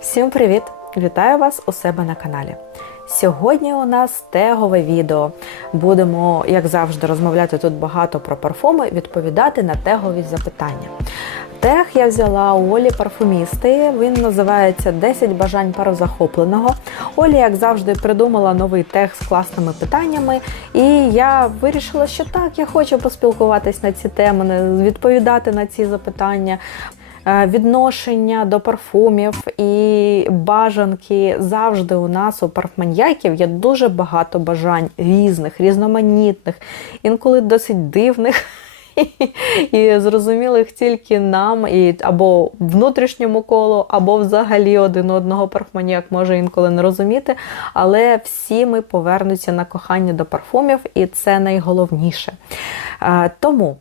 Всім привіт! Вітаю вас у себе на каналі. Сьогодні у нас тегове відео. Будемо, як завжди, розмовляти тут багато про парфуми, відповідати на тегові запитання. Тег я взяла у Олі парфумісти. Він називається «10 бажань парозахопленого. Олі, як завжди, придумала новий тег з класними питаннями. І я вирішила, що так, я хочу поспілкуватись на ці теми, відповідати на ці запитання. Е, Відношення до парфумів і бажанки завжди у нас у парфманьяків є дуже багато бажань різних, різноманітних, інколи досить дивних. І зрозумілих тільки нам, і або внутрішньому колу, або взагалі один одного парфманіяк може інколи не розуміти. Але всі ми повернуться на кохання до парфумів, і це найголовніше. Е, Тому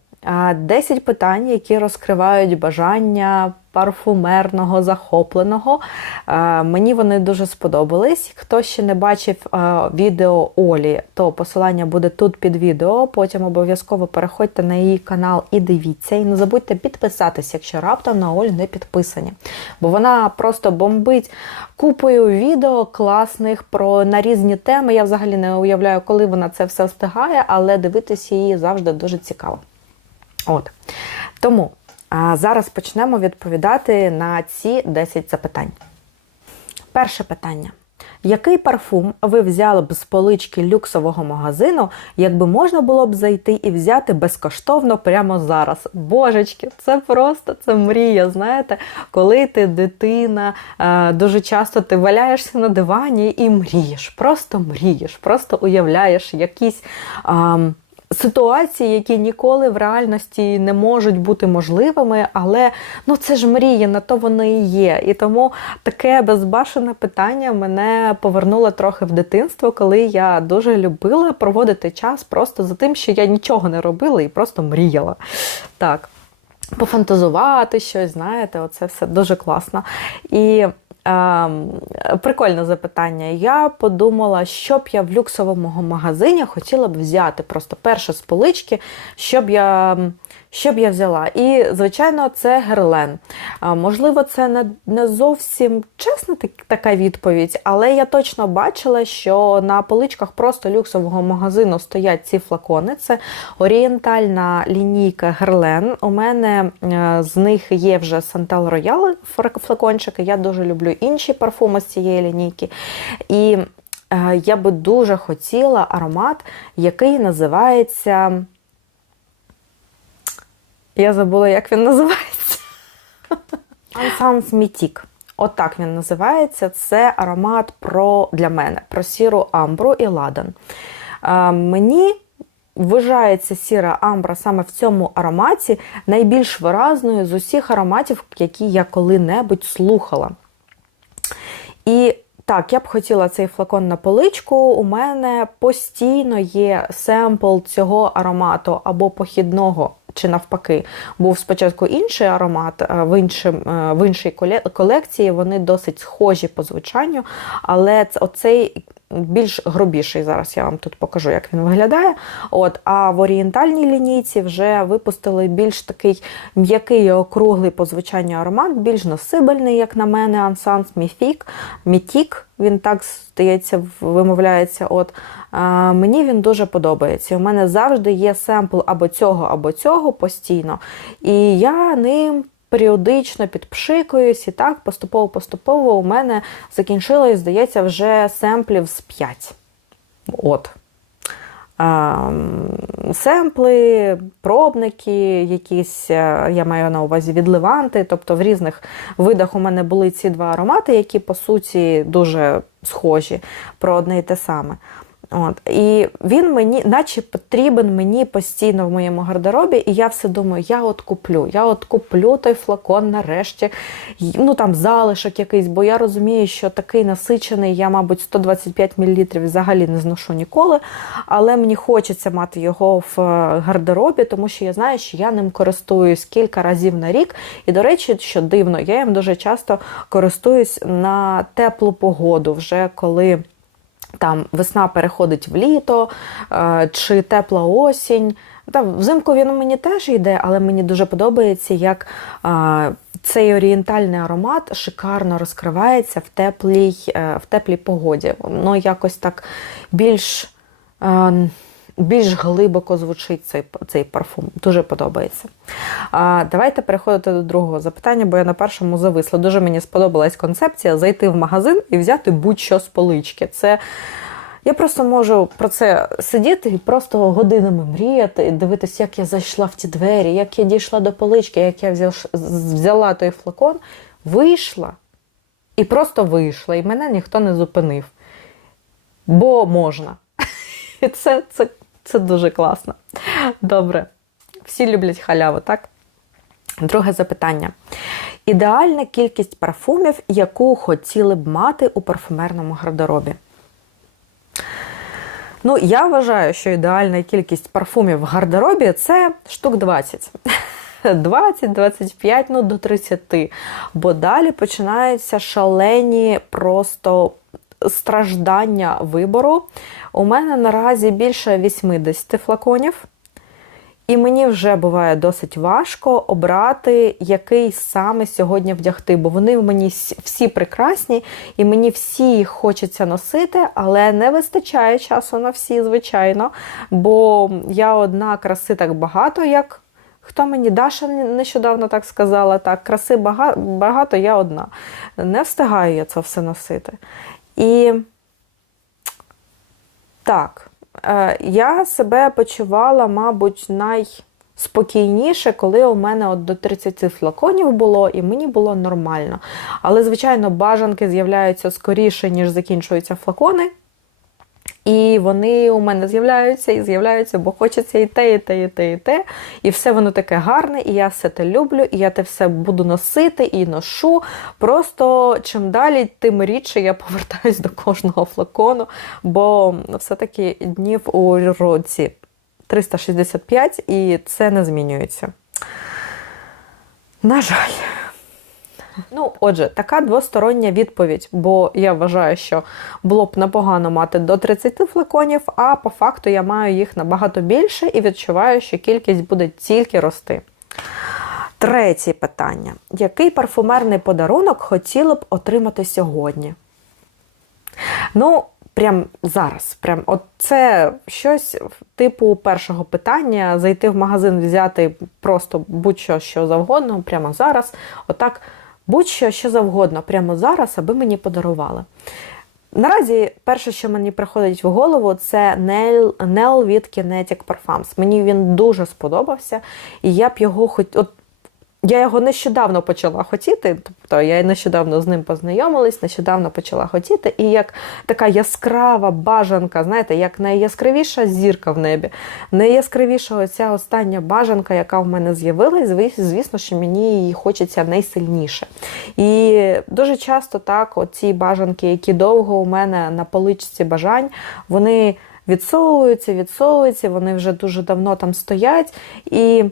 10 питань, які розкривають бажання парфумерного, захопленого. Мені вони дуже сподобались. Хто ще не бачив відео Олі, то посилання буде тут під відео. Потім обов'язково переходьте на її канал і дивіться. І не забудьте підписатися, якщо раптом на Олю не підписані. Бо вона просто бомбить купою відео класних про на різні теми. Я взагалі не уявляю, коли вона це все встигає, але дивитися її завжди дуже цікаво. От. Тому а зараз почнемо відповідати на ці 10 запитань. Перше питання. Який парфум ви взяли б з полички люксового магазину, якби можна було б зайти і взяти безкоштовно прямо зараз? Божечки, це просто це мрія. Знаєте, коли ти дитина, дуже часто ти валяєшся на дивані і мрієш, просто мрієш, просто уявляєш якісь. Ситуації, які ніколи в реальності не можуть бути можливими, але ну це ж мрії, на то вони і є. І тому таке безбашене питання мене повернуло трохи в дитинство, коли я дуже любила проводити час просто за тим, що я нічого не робила і просто мріяла. Так, пофантазувати щось, знаєте, оце все дуже класно. І Прикольне запитання. Я подумала, що б я в люксовому магазині хотіла б взяти. Просто перше з полички, щоб я що б я взяла. І, звичайно, це герлен. Можливо, це не, не зовсім чесна така відповідь, але я точно бачила, що на поличках просто люксового магазину стоять ці флакони. Це орієнтальна лінійка герлен. У мене е, з них є вже Santal Royal флакончики. Я дуже люблю інші парфуми з цієї лінійки. І е, я би дуже хотіла аромат, який називається. Я забула, як він називається.Ансанс Мітік. Отак він називається. Це аромат про для мене про сіру амбру і ладан. А, мені вважається сіра амбра саме в цьому ароматі найбільш виразною з усіх ароматів, які я коли-небудь слухала. І так, я б хотіла цей флакон на поличку. У мене постійно є семпл цього аромату або похідного чи навпаки, був спочатку інший аромат в іншим, в іншій колекції. Вони досить схожі по звучанню, але оцей більш грубіший. Зараз я вам тут покажу, як він виглядає. От, А в орієнтальній лінійці вже випустили більш такий м'який і округлий по звучанню аромат, більш насибельний, як на мене, Ансанс Міфік, Мітік. Він так здається, вимовляється. От Мені він дуже подобається. У мене завжди є семпл або цього, або цього постійно. І я ним періодично підпшикуюсь, і так поступово-поступово у мене закінчилось, здається, вже семплів з 5. От. Семпли, пробники, якісь, е, я маю на увазі відливанти. Тобто в різних видах у мене були ці два аромати, які, по суті, дуже схожі про одне і те саме. От. І він мені, наче потрібен мені постійно в моєму гардеробі, і я все думаю, я от куплю, я от куплю той флакон нарешті, ну там залишок якийсь, бо я розумію, що такий насичений, я, мабуть, 125 мл взагалі не зношу ніколи. Але мені хочеться мати його в е, гардеробі, тому що я знаю, що я ним користуюсь кілька разів на рік. І, до речі, що дивно, я їм дуже часто користуюсь на теплу погоду, вже коли. Там весна переходить в літо е, чи тепла осінь. Та взимку він мені теж йде, але мені дуже подобається, як цей орієнтальний аромат шикарно розкривається в теплій, е, в теплій погоді. Воно якось так більш. е, Більш глибоко звучить цей, цей парфум. Дуже подобається. А, Давайте переходити до другого запитання, бо я на першому зависла. Дуже мені сподобалась концепція зайти в магазин і взяти будь-що з полички. Це я просто можу про це сидіти і просто годинами мріяти, і дивитися, як я зайшла в ті двері, як я дійшла до полички, як я взяла, той флакон, вийшла і просто вийшла, і мене ніхто не зупинив. Бо можна. Це, це, це дуже класно. Добре. Всі люблять халяву, так? Друге запитання. Ідеальна кількість парфумів, яку хотіли б мати у парфумерному гардеробі. Ну, я вважаю, що ідеальна кількість парфумів в гардеробі це штук 20. 20-25, ну до 30. Бо далі починаються шалені просто страждання вибору. У мене наразі більше 80 флаконів. І мені вже буває досить важко обрати, який саме сьогодні вдягти, бо вони в мені всі прекрасні, і мені всі їх хочеться носити, але не вистачає часу на всі, звичайно. Бо я одна краси так багато, як хто мені Даша нещодавно так сказала, так, краси багато, я одна. Не встигаю я це все носити. І так. Е, я себе почувала, мабуть, найспокійніше, коли у мене от до 30 флаконів було, і мені було нормально. Але, звичайно, бажанки з'являються скоріше, ніж закінчуються флакони. І вони у мене з'являються і з'являються, бо хочеться і те, і те, і те, і те. І все воно таке гарне, і я все те люблю, і я те все буду носити і ношу. Просто чим далі, тим рідше я повертаюсь до кожного флакону, бо все-таки днів у році 365 і це не змінюється. На жаль. Ну, отже, така двостороння відповідь, бо я вважаю, що було б непогано мати до 30 флаконів, а по факту я маю їх набагато більше і відчуваю, що кількість буде тільки рости. Третє питання: який парфумерний подарунок хотіли б отримати сьогодні? Ну, прям зараз. Прям от це щось типу першого питання: зайти в магазин, взяти просто будь-що що завгодно, прямо зараз. Отак будь-що що завгодно, прямо зараз, аби мені подарували. Наразі перше, що мені приходить в голову, це Nell від Kinetic Parfums. Мені він дуже сподобався, і я б його хоч. От я його нещодавно почала хотіти, тобто я нещодавно з ним познайомилась, нещодавно почала хотіти, і як така яскрава бажанка, знаєте, як найяскравіша зірка в небі, найяскравіша оця остання бажанка, яка в мене з'явилась, звісно, що мені її хочеться найсильніше. І дуже часто так, оці бажанки, які довго у мене на поличці бажань, вони відсовуються, відсовуються, вони вже дуже давно там стоять. і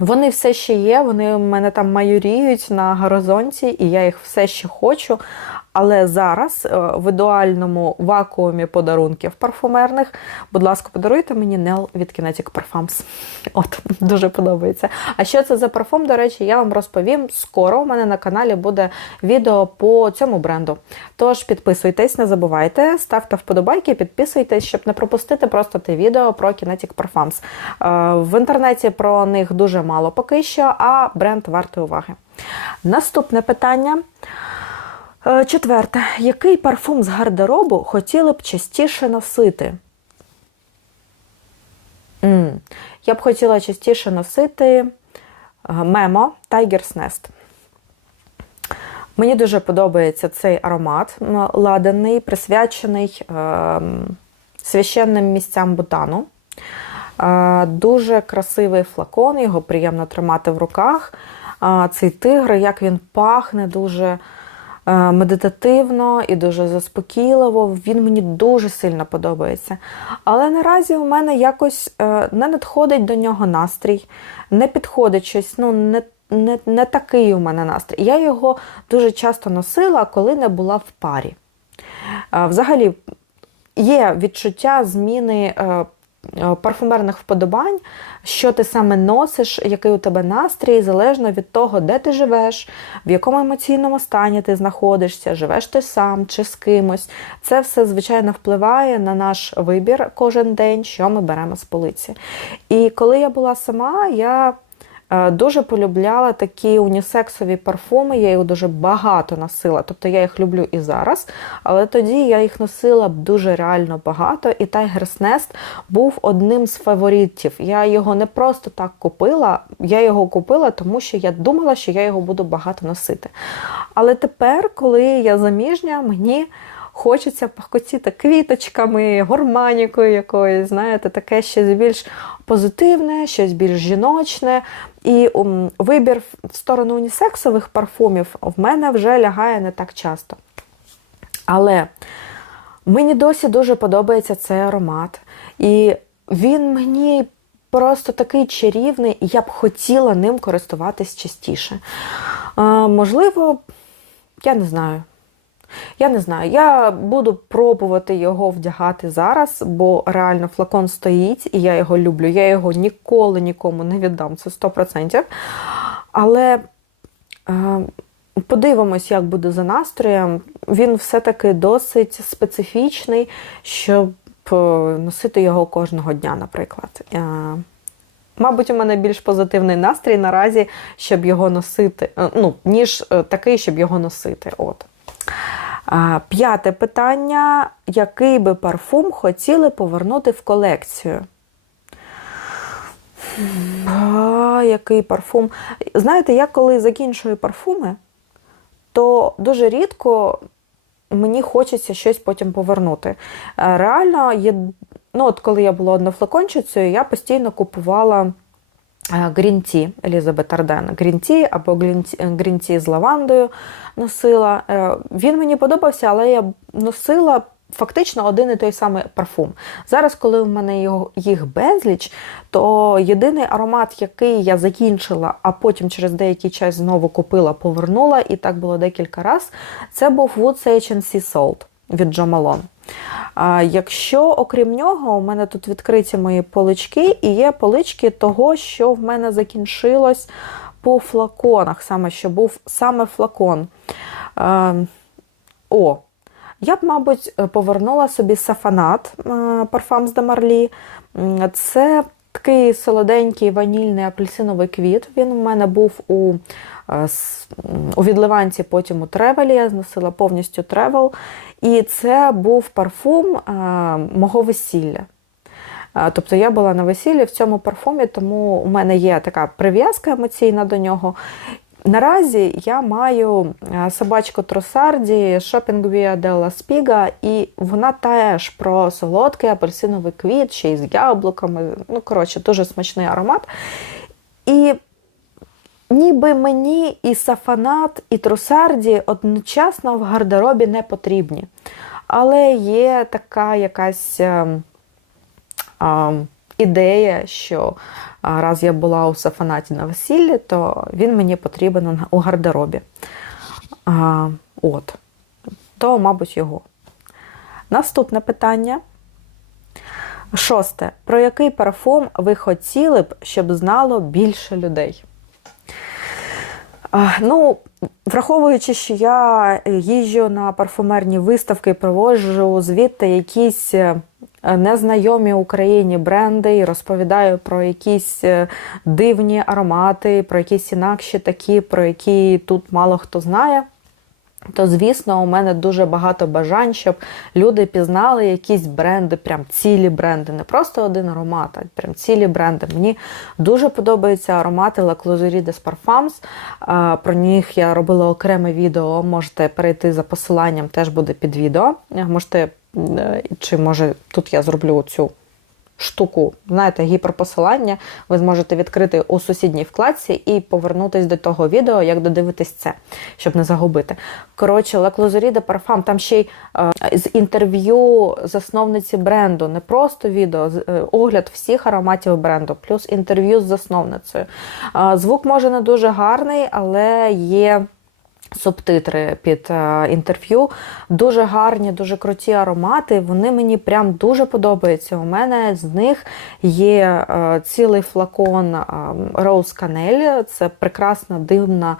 вони все ще є, вони в мене там майоріють на горизонті, і я їх все ще хочу. Але зараз е, в ідеальному вакуумі подарунків парфумерних, будь ласка, подаруйте мені Nel від Kinetic Parfums. От, дуже подобається. А що це за парфум, до речі, я вам розповім скоро. У мене на каналі буде відео по цьому бренду. Тож підписуйтесь, не забувайте, ставте вподобайки, підписуйтесь, щоб не пропустити просто те відео про Kinetic Parfums. Е, в інтернеті про них дуже мало поки що, а бренд вартий уваги. Наступне питання. Е, четверте, який парфум з гардеробу хотіли б частіше носити? Mm. Я б хотіла частіше носити Memo Tiger's Nest. Мені дуже подобається цей аромат ладаний, присвячений е, священним місцям бутану. Е, дуже красивий флакон, його приємно тримати в руках. Е, цей тигр, як він пахне, дуже Е, медитативно і дуже заспокійливо. Він мені дуже сильно подобається. Але наразі у мене якось е, не надходить до нього настрій, не підходить щось, ну, не не, не такий у мене настрій. Я його дуже часто носила, коли не була в парі. Е, взагалі, є відчуття зміни е, парфумерних вподобань, що ти саме носиш, який у тебе настрій, залежно від того, де ти живеш, в якому емоційному стані ти знаходишся, живеш ти сам чи з кимось. Це все, звичайно, впливає на наш вибір кожен день, що ми беремо з полиці. І коли я була сама, я. Е, Дуже полюбляла такі унісексові парфуми, я їх дуже багато носила. Тобто я їх люблю і зараз, але тоді я їх носила дуже реально багато, і Tiger's Nest був одним з фаворитів. Я його не просто так купила, я його купила, тому що я думала, що я його буду багато носити. Але тепер, коли я заміжня, мені. Хочеться пахкотіти квіточками, гурманікою якоюсь, знаєте, таке щось більш позитивне, щось більш жіночне. І ум, вибір в сторону унісексових парфумів в мене вже лягає не так часто. Але мені досі дуже подобається цей аромат. І він мені просто такий чарівний, і я б хотіла ним користуватись частіше. А, можливо, я не знаю. Я не знаю, я буду пробувати його вдягати зараз, бо реально флакон стоїть, і я його люблю. Я його ніколи нікому не віддам, це 100%. Але е, подивимось, як буде за настроєм. Він все-таки досить специфічний, щоб е, носити його кожного дня, наприклад. Е, Мабуть, у мене більш позитивний настрій наразі, щоб його носити, е, ну, ніж е, такий, щоб його носити. От. П'яте питання: який би парфум хотіли повернути в колекцію? А, який парфум? Знаєте, я коли закінчую парфуми, то дуже рідко мені хочеться щось потім повернути. Е, Реально, є, ну, от коли я була однофлакончицею, я постійно купувала. Грінті Елізабет Арден. Грінті або грінті з лавандою носила. Е, Він мені подобався, але я носила фактично один і той самий парфум. Зараз, коли в мене його, їх безліч, то єдиний аромат, який я закінчила, а потім через деякий час знову купила, повернула, і так було декілька разів, це був Wood Sage Sea Salt від Джо Малон. Якщо, окрім нього, у мене тут відкриті мої полички, і є полички того, що в мене закінчилось по флаконах, саме що був саме флакон. О, я б, мабуть, повернула собі сафанат парфам з Демарлі. Це такий солоденький ванільний апельсиновий квіт. Він у мене був у у відливанці, потім у тревелі. Я зносила повністю тревел. І це був парфум мого весілля. Тобто я була на весіллі в цьому парфумі, тому у мене є така прив'язка емоційна до нього. Наразі я маю собачку Тросарді Via della Spiga, і вона теж про солодкий апельсиновий квіт, ще й з яблуками. Ну, коротше, дуже смачний аромат. І ніби мені і сафанат, і трусарді одночасно в гардеробі не потрібні. Але є така якась а, ем, а, ідея, що раз я була у сафанаті на весіллі, то він мені потрібен у гардеробі. А, От. То, мабуть, його. Наступне питання. Шосте. Про який парфум ви хотіли б, щоб знало більше людей? Ну, враховуючи, що я їжджу на парфумерні виставки, проводжу звідти якісь е, незнайомі Україні бренди і розповідаю про якісь е, дивні аромати, про якісь інакші такі, про які тут мало хто знає то, звісно, у мене дуже багато бажань, щоб люди пізнали якісь бренди, прям цілі бренди, не просто один аромат, а прям цілі бренди. Мені дуже подобаються аромати La Closerie des Parfums. Про них я робила окреме відео. Можете перейти за посиланням, теж буде під відео. Можете, е, чи може тут я зроблю цю штуку, знаєте, гіперпосилання, ви зможете відкрити у сусідній вкладці і повернутися до того відео, як додивитись це, щоб не загубити. Коротше, Closerie de Parfum, там ще й е, з інтерв'ю засновниці бренду, не просто відео, е, огляд всіх ароматів бренду, плюс інтерв'ю з засновницею. Е, звук може не дуже гарний, але є Субтитри під е, інтерв'ю. Дуже гарні, дуже круті аромати. Вони мені прям дуже подобаються. У мене з них є е, цілий флакон е, Rose Canel. Це прекрасна, дивна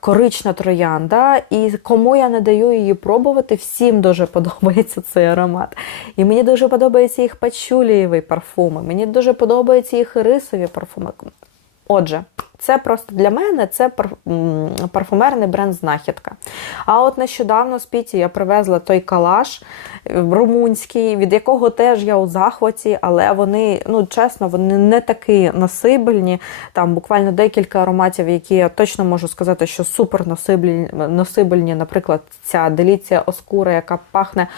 корична троянда. І кому я не даю її пробувати, всім дуже подобається цей аромат. І мені дуже подобається їх пачулієвий парфуми. Мені дуже подобаються їх рисові парфуми. Отже, це просто для мене це парфумерний бренд знахідка. А от нещодавно з Піті я привезла той калаш е, румунський, від якого теж я у захваті, але вони, ну чесно, вони не такі насибельні. Там буквально декілька ароматів, які я точно можу сказати, що супер носибельні. Наприклад, ця деліція оскура, яка пахне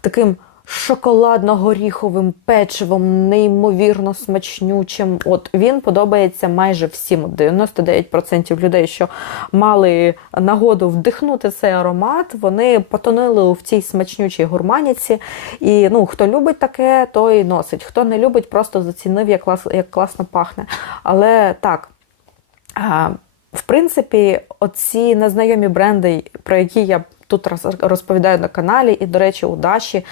таким шоколадно-горіховим печивом, неймовірно смачнючим. От він подобається майже всім. 99% людей, що мали нагоду вдихнути цей аромат, вони потонили в цій смачнючій гурманіці. І ну, хто любить таке, той носить. Хто не любить, просто зацінив, як клас, як класно пахне. Але так. В принципі, оці незнайомі бренди, про які я тут розповідаю на каналі. І, до речі, у Даші е,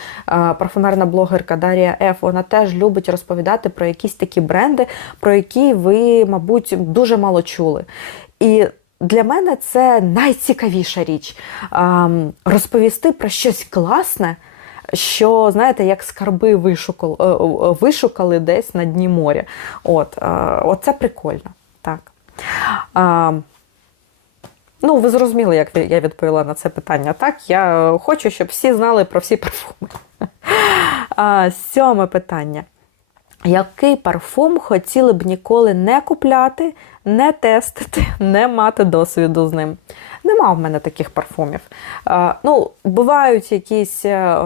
парфумерна блогерка Дарія Ф. Вона теж любить розповідати про якісь такі бренди, про які ви, мабуть, дуже мало чули. І для мене це найцікавіша річ ем, розповісти про щось класне. Що, знаєте, як скарби вишукали, е, е, вишукали десь на дні моря. От, от це прикольно. так. Ну, ви зрозуміли, як я відповіла на це питання. Так, я хочу, щоб всі знали про всі парфуми. Сьоме питання. Який парфум хотіли б ніколи не купляти, не тестити, не мати досвіду з ним? Нема в мене таких парфумів. Ну, Бувають якісь е,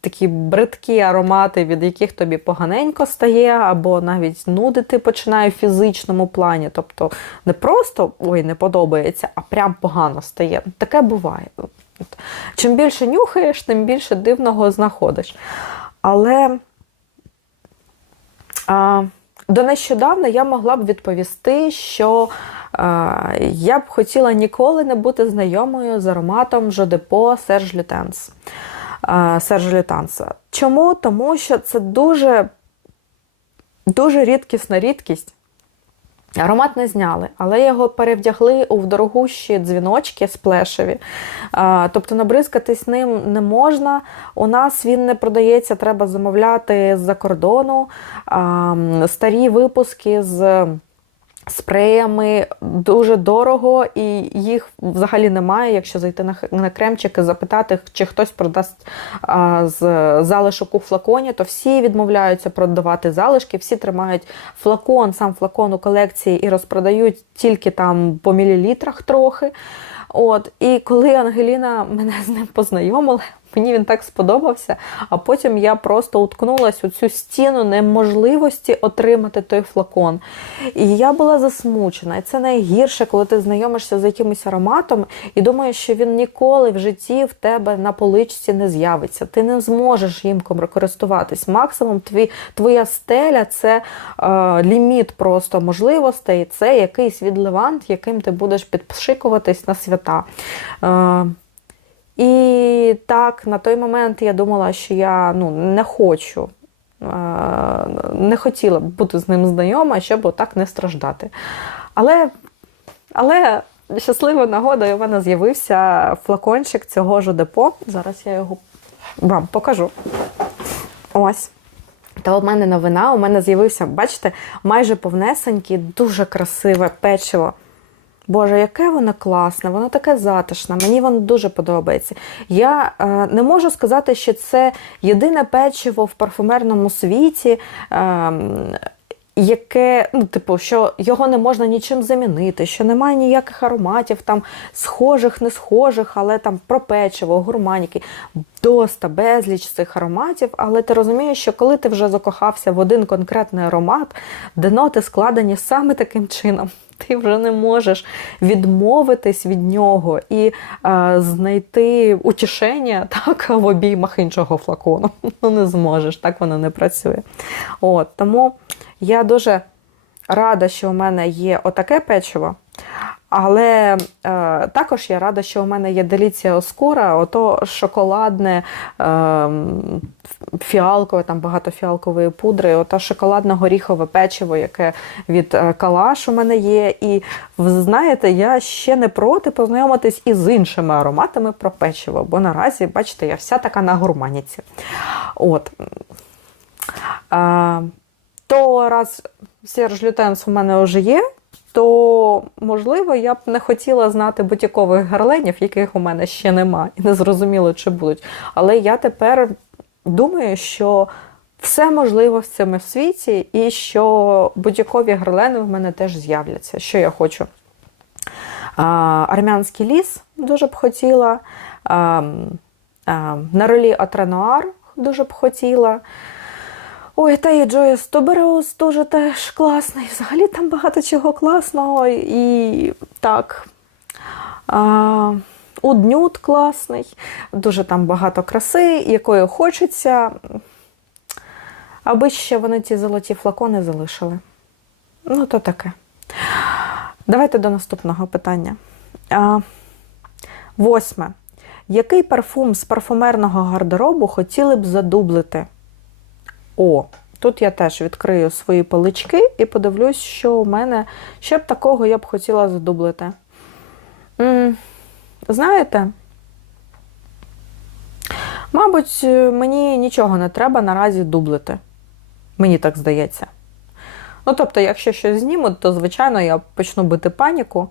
такі бридкі аромати, від яких тобі поганенько стає, або навіть нудити починає в фізичному плані. Тобто не просто ой, не подобається, а прям погано стає. Таке буває. Чим більше нюхаєш, тим більше дивного знаходиш. Але. А, до нещодавно я могла б відповісти, що я б хотіла ніколи не бути знайомою з ароматом Жодепо Серж Лютенс. Серж Лютанса. Чому? Тому що це дуже, дуже рідкісна рідкість. Аромат не зняли, але його перевдягли у дорогущі дзвіночки сплешеві. Тобто набризкатись ним не можна. У нас він не продається, треба замовляти з-за кордону. Старі випуски з спреями дуже дорого, і їх взагалі немає. Якщо зайти на на кремчик і запитати, чи хтось продасть а, з залишок у флаконі, то всі відмовляються продавати залишки, всі тримають флакон, сам флакон у колекції і розпродають тільки там по мілілітрах трохи. От, І коли Ангеліна мене з ним познайомила, Мені він так сподобався, а потім я просто уткнулася у цю стіну неможливості отримати той флакон. І я була засмучена. І це найгірше, коли ти знайомишся з якимось ароматом і думаєш, що він ніколи в житті в тебе на поличці не з'явиться. Ти не зможеш їм користуватись. Максимум твій, твоя стеля це е, ліміт просто можливостей, це якийсь відливант, яким ти будеш підпшикуватись на свята. Е, і так, на той момент я думала, що я ну, не хочу, не хотіла б бути з ним знайома, щоб отак не страждати. Але але щаслива нагода, і мене з'явився флакончик цього ж депо. Зараз я його вам покажу. Ось. Та у мене новина, у мене з'явився, бачите, майже повнесенький, дуже красиве печиво. Боже, яке воно класне, воно таке затишне, мені воно дуже подобається. Я е, не можу сказати, що це єдине печиво в парфумерному світі. Е, Яке, ну, типу, що його не можна нічим замінити, що немає ніяких ароматів, там схожих, не схожих, але там про печиво, гурманіки, доста, безліч цих ароматів. Але ти розумієш, що коли ти вже закохався в один конкретний аромат, де ноти складені саме таким чином, ти вже не можеш відмовитись від нього і а, знайти утішення так в обіймах іншого флакону. Ну не зможеш, так воно не працює. От, Тому я дуже рада, що у мене є отаке печиво. Але е, також я рада, що у мене є деліція оскура, ото шоколадне е, фіалкове, там багато фіалкової пудри, ото шоколадно-горіхове печиво, яке від е, калаш у мене є. І знаєте, я ще не проти познайомитись із іншими ароматами про печиво, бо наразі, бачите, я вся така на гурманіці. От. А, то раз Серж Лютенс у мене вже є, то можливо я б не хотіла знати бутікових гарленів, яких у мене ще нема, і не зрозуміло, чи будуть. Але я тепер думаю, що все можливо в цьому світі, і що бутікові гарлени в мене теж з'являться. Що я хочу? Армянський ліс дуже б хотіла. На ролі Атренуар дуже б хотіла. Ой, та і Джоїс Тобереус дуже теж класний. Взагалі там багато чого класного. І так. А, Уднют класний, дуже там багато краси, якої хочеться. Аби ще вони ті золоті флакони залишили. Ну, то таке. Давайте до наступного питання. А, Восьме. Який парфум з парфумерного гардеробу хотіли б задублити? О, тут я теж відкрию свої полички і подивлюсь, що у мене що б такого я б хотіла задублити. М-м, знаєте, мабуть, мені нічого не треба наразі дублити. Мені так здається. Ну, тобто, якщо щось знімуть, то, звичайно, я почну бити паніку.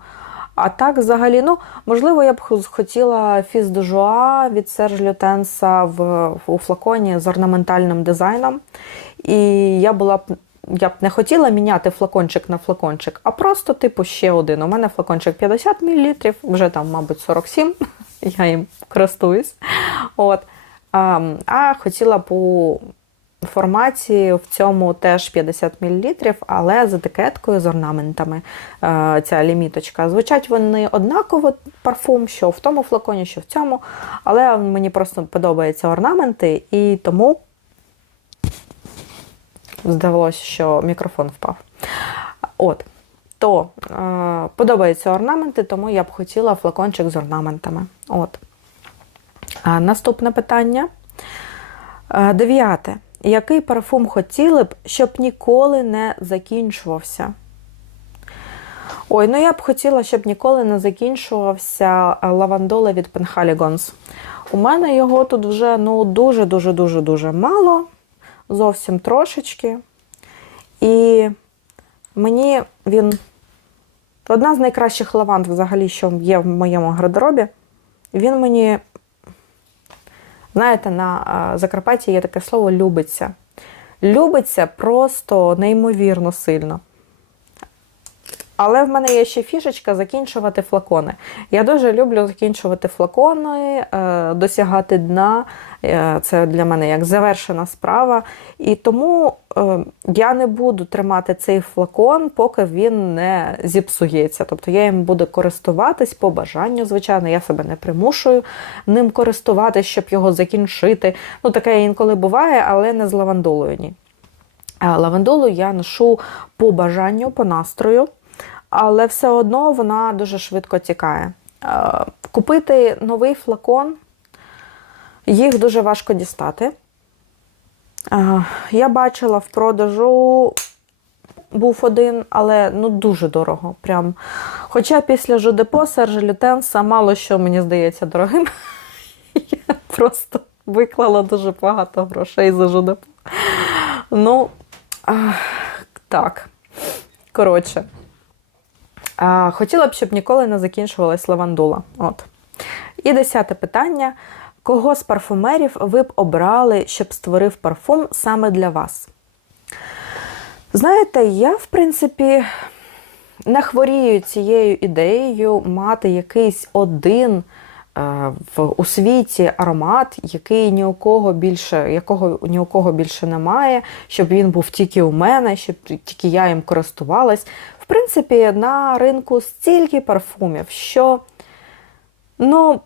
А так, взагалі, ну, можливо, я б хотіла фіз де жуа від Серж Лютенса в, у флаконі з орнаментальним дизайном. І я була б. Я б не хотіла міняти флакончик на флакончик, а просто, типу, ще один. У мене флакончик 50 мл, вже там, мабуть, 47, я їм користуюсь. От. А, а хотіла б у форматі в цьому теж 50 мл, але з етикеткою з орнаментами е, ця ліміточка. Звучать вони однаково парфум, що в тому флаконі, що в цьому. Але мені просто подобаються орнаменти, і тому здавалося, що мікрофон впав. От. То е, подобаються орнаменти, тому я б хотіла флакончик з орнаментами. От. А наступне питання. Е, дев'яте. Який парфум хотіли б, щоб ніколи не закінчувався? Ой, ну я б хотіла, щоб ніколи не закінчувався лавандола від Penhaligons. У мене його тут вже ну, дуже-дуже-дуже дуже мало, зовсім трошечки. І мені він одна з найкращих лаванд, взагалі, що є в моєму гардеробі. Він мені Знаєте, на Закарпатті є таке слово любиться. Любиться просто неймовірно сильно. Але в мене є ще фішечка закінчувати флакони. Я дуже люблю закінчувати флакони, е, досягати дна. Е, це для мене як завершена справа. І тому е, я не буду тримати цей флакон, поки він не зіпсується. Тобто я їм буду користуватись по бажанню, звичайно, я себе не примушую ним користуватись, щоб його закінчити. Ну, таке інколи буває, але не з лавандолою ні. Лавандолу я ношу по бажанню, по настрою але все одно вона дуже швидко тікає. Е, купити новий флакон, їх дуже важко дістати. Е, я бачила в продажу був один, але ну дуже дорого. Прям. Хоча після Жодепо Сержа Лютенса мало що мені здається дорогим. Я просто виклала дуже багато грошей за Жодепо. Ну, так. Коротше. Хотіла б, щоб ніколи не закінчувалась лавандула. От. І десяте питання: кого з парфумерів ви б обрали, щоб створив парфум саме для вас? Знаєте, я, в принципі, не хворію цією ідеєю мати якийсь один е, в, у світі аромат, який ні у кого більше, якого ні у кого більше немає, щоб він був тільки у мене, щоб тільки я їм користувалась принципі, на ринку стільки парфумів, що ну,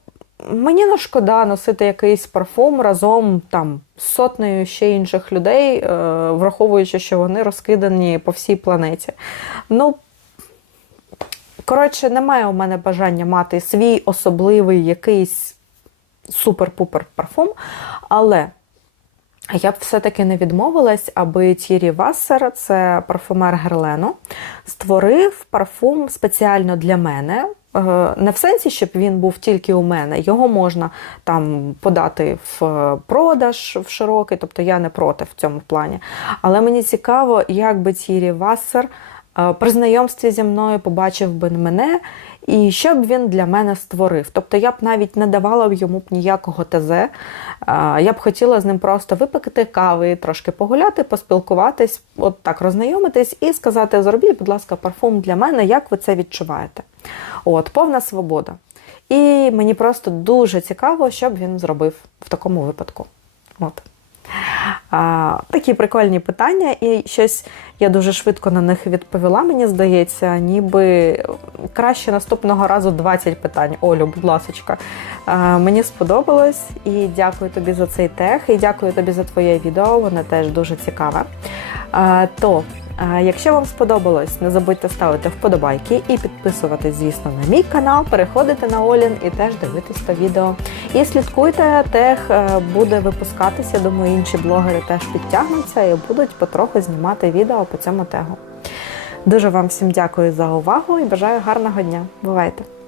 мені не шкода носити якийсь парфум разом там з сотнею ще інших людей, е, враховуючи, що вони розкидані по всій планеті. Ну, Коротше, немає у мене бажання мати свій особливий якийсь супер-пупер парфум, але я б все-таки не відмовилась, аби Тірі Вассер, це парфумер Герлену, створив парфум спеціально для мене. Е, Не в сенсі, щоб він був тільки у мене. Його можна там подати в е, продаж в широкий, тобто я не проти в цьому плані. Але мені цікаво, як би Тірі Вассер при знайомстві зі мною побачив би мене. І що б він для мене створив? Тобто я б навіть не давала йому б ніякого ТЗ. Е, Я б хотіла з ним просто випекти кави, трошки погуляти, поспілкуватись, от так роззнайомитись і сказати: зробіть, будь ласка, парфум для мене, як ви це відчуваєте? От, повна свобода. І мені просто дуже цікаво, що б він зробив в такому випадку. От. Такі прикольні питання, і щось я дуже швидко на них відповіла, мені здається, ніби краще наступного разу 20 питань. Олю, будь ласочка. Мені сподобалось і дякую тобі за цей тех, і дякую тобі за твоє відео, воно теж дуже цікаве. То, якщо вам сподобалось, не забудьте ставити вподобайки і підписуватись, звісно, на мій канал, переходити на Олін і теж дивитись то відео. І слідкуйте, тех е, буде випускатися. Думаю, інші блогери теж підтягнуться і будуть потроху знімати відео по цьому тегу. Дуже вам всім дякую за увагу і бажаю гарного дня. Бувайте!